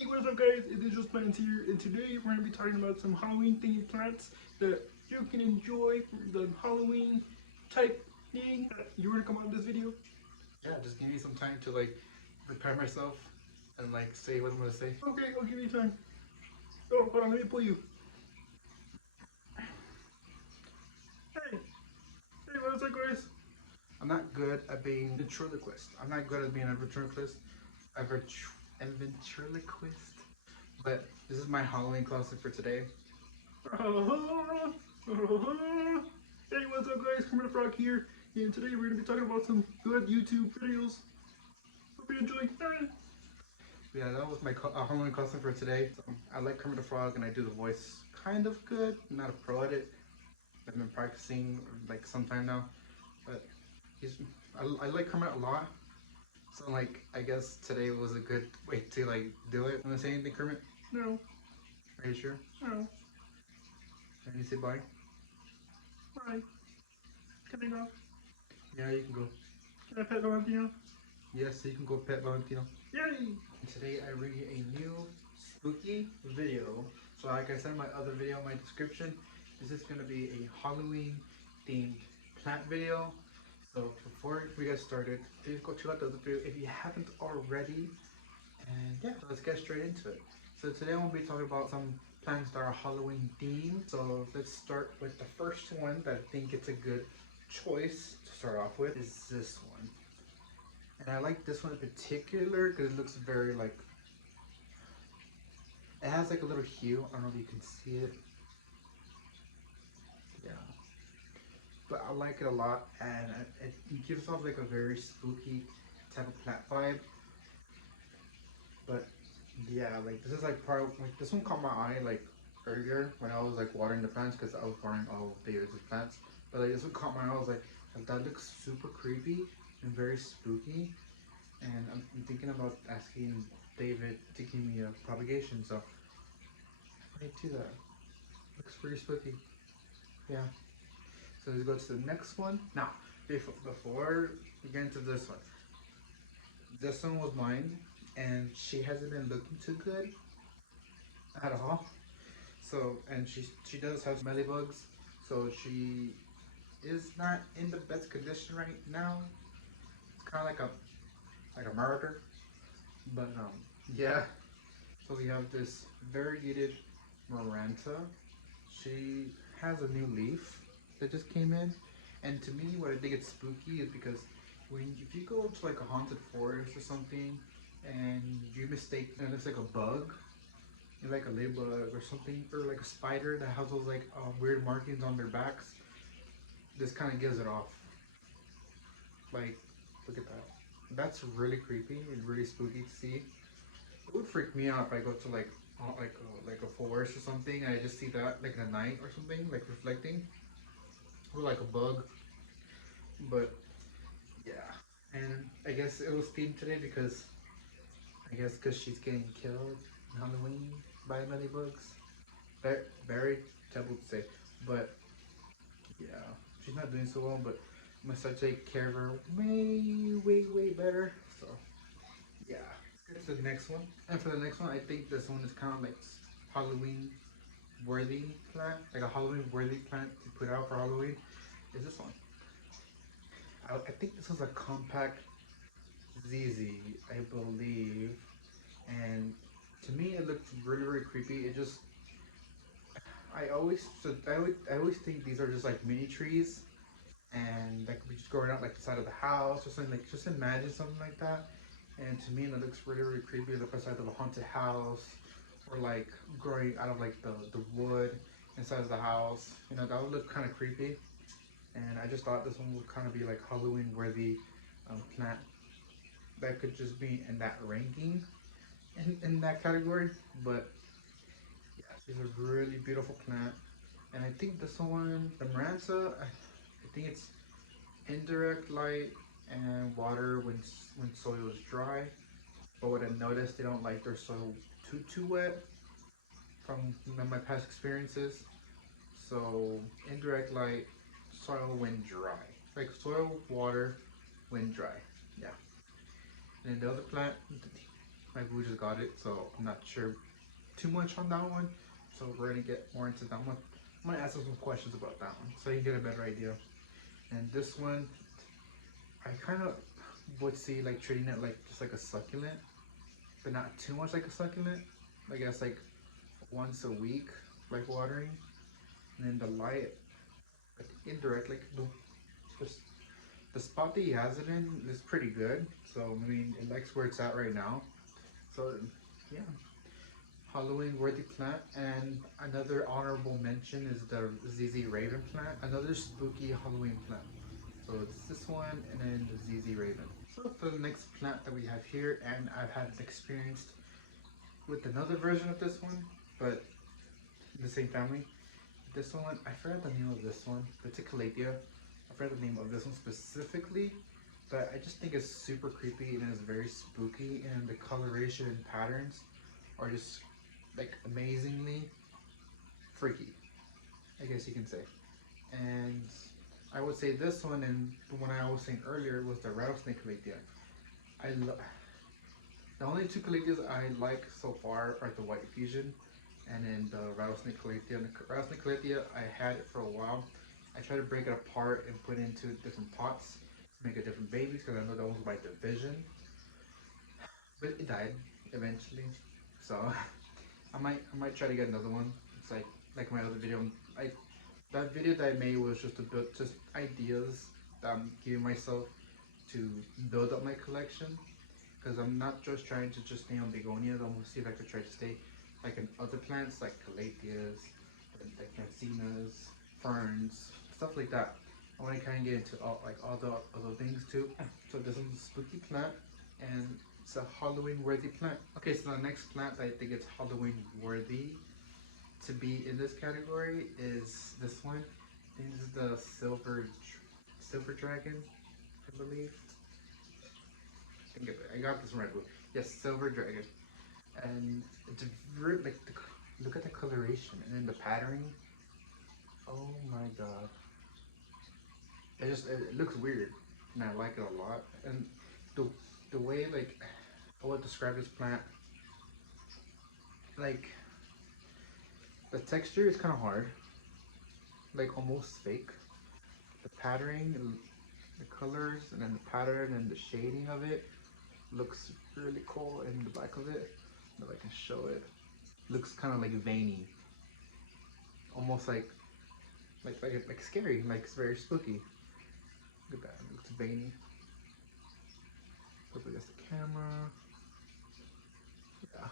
Hey, what's up guys, it is Houseplants here, and today we're going to be talking about some Halloween themed plants that you can enjoy for the Halloween type thing. You want to come on this video? Yeah, just give me some time to like prepare myself and like say what I'm gonna say. Okay, I'll give you time. Oh, hold on, let me pull you. Hey, hey, what's up guys? I'm not good at being a ventriloquist. I'm not good at being a ventriloquist. A ventriloquist. But this is my Halloween costume for today. Hey, what's up guys, Kermit the Frog here, and today we're going to be talking about some good YouTube videos. Hope you enjoy. Yeah, that was my Halloween costume for today. So, I like Kermit the Frog and I do the voice kind of good. I'm not a pro at it. I've been practicing like some time now, but I like Kermit a lot. So like I guess today was a good way to like do it. Want to say anything, Kermit? No, Are you sure? no, Can you say bye? bye. Can I go? Yeah, you can go. Can I pet Valentino? Yes, you can go pet Valentino. Yay! Today I bring you a new spooky video. So like I said in my other video in my description, this is going to be a Halloween themed plant video. So before we get started, please go check out the other video if you haven't already. And yeah, let's get straight into it. So today I'm going to be talking about some plants that are Halloween themed. So let's start with the first one that I think it's a good choice to start off with is this one. And I like this one in particular because it looks very like, it has like a little hue. I don't know if you can see it. Yeah. But I like it a lot and it gives off like a very spooky type of plant vibe. But yeah, like this is like part of, like this one caught my eye like earlier when I was like watering the plants because I was watering all of David's plants. But like this one caught my eye. I was like that looks super creepy and very spooky. And I'm thinking about asking David to give me a propagation. So I might do that. Looks pretty spooky. Yeah. So let's go to the next one. Now, before we get into this one was mine, and she hasn't been looking too good at all. So, and she does have smelly bugs, so she is not in the best condition right now. It's kind of like a murder, but yeah. So we have this variegated Maranta. She has a new leaf that just came in, and to me, what I think it's spooky is because if you go to like a haunted forest or something, and you mistake and it's like a bug, like a ladybug or something, or like a spider that has those like weird markings on their backs, this kind of gives it off. Like, look at that. That's really creepy and really spooky to see. It would freak me out if I go to like a forest or something and I just see that like in the night or something, like reflecting, or like a bug. But yeah, and I guess it was themed today because she's getting killed on Halloween by ladybugs. Very terrible to say, but yeah, she's not doing so well. But I'm gonna start taking care of her way better. So yeah. Let's get to the next one. And for the next one, I think this one is kind of like Halloween worthy plant, like a Halloween worthy plant to put out for Halloween. Is this one? I think this was a compact ZZ, I believe, and to me it looked really creepy. It just, I always think these are just like mini trees, and like we just growing out like the side of the house or something. Like just imagine something like that. And to me, it looks really creepy. Like beside of a haunted house, or like growing out of like the wood inside of the house. You know, that would look kind of creepy. And I just thought this one would kind of be like Halloween worthy plant that could just be in that ranking, in that category. But yeah, she's a really beautiful plant. And I think this one, the Maranta, I think it's indirect light and water when soil is dry. But what I noticed, they don't like their soil too wet from my past experiences. So indirect light, soil when dry, like soil, water, when dry. Yeah. And then the other plant, My boo just got it, so I'm not sure too much on that one. So we're gonna get more into that one. I'm gonna ask him some questions about that one so you get a better idea. And this one, I kind of would see like treating it like just like a succulent, but not too much like a succulent. I guess like once a week, like watering. And then the light, like indirect, like the spot that he has it in is pretty good. So I mean, it likes where it's at right now. So yeah, Halloween worthy plant. And another honorable mention is the ZZ Raven plant, another spooky Halloween plant. So it's this one and then the ZZ Raven. So for the next plant that we have here, and I've had experience with another version of this one, but in the same family. This one, I forgot the name of this one, but it's a Calathea. I forgot the name of this one specifically, but I just think it's super creepy and it's very spooky, and the coloration and patterns are just like amazingly freaky, I guess you can say. And I would say this one, and the one I was saying earlier was the rattlesnake Calathea. The only two Calatheas I like so far are the white fusion and then the rattlesnake Calathea. And the rattlesnake Calathea, I had it for a while. I tried to break it apart and put it into different pots to make a different babies because I know that was my division. But it died eventually. So I might try to get another one. It's like my other video. That video that I made was just just ideas that I'm giving myself to build up my collection. Because I'm not just trying to just stay on begonias. I'm gonna see if I could try to stay like in other plants like calatheas, like Mancinas, ferns, stuff like that. I want to kind of get into all the other things too. So this is a spooky plant and it's a Halloween worthy plant. Okay, so the next plant that I think it's Halloween worthy to be in this category is this one. I think this is the silver dragon, I believe. I got this right. Yes, silver dragon. And it's very, like, look at the coloration and then the patterning. Oh my god. It looks weird and I like it a lot. And the way, like, I would describe this plant, like, the texture is kind of hard, like almost fake. The patterning, the colors, and then the pattern and the shading of it looks really cool. In the back of it, if I can show it, looks kind of like veiny, almost like scary, like it's very spooky. Look at that, it looks veiny. Look against the camera. Yeah,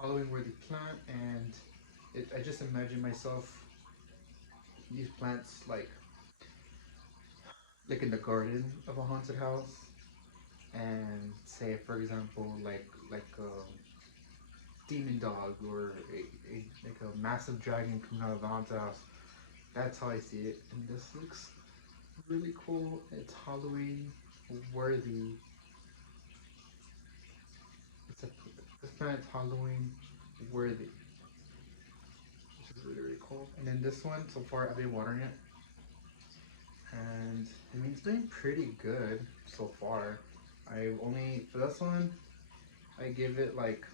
Halloween worthy plant, and I just imagine myself these plants like in the garden of a haunted house, and say for example like a demon dog or like a massive dragon coming out of the haunted house. That's how I see it, and this looks really cool. It's Halloween worthy. This plant's Halloween worthy, which is really cool. And then this one, so far I've been watering it, and I mean it's doing pretty good so far. For this one, I give it like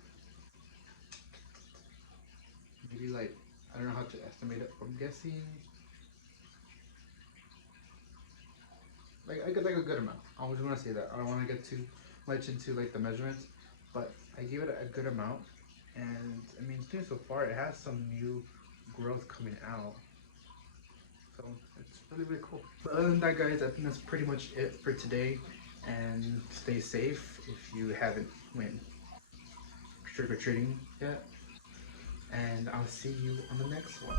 maybe like, I don't know how to estimate it, but I'm guessing like I get like a good amount. I just want to say that I don't want to get too much into like the measurements, but I give it a good amount. And I mean it's doing so far. It has some new growth coming out, so it's really cool. But other than that, guys, I think that's pretty much it for today. And stay safe if you haven't went trick-or-treating yet. And I'll see you on the next one.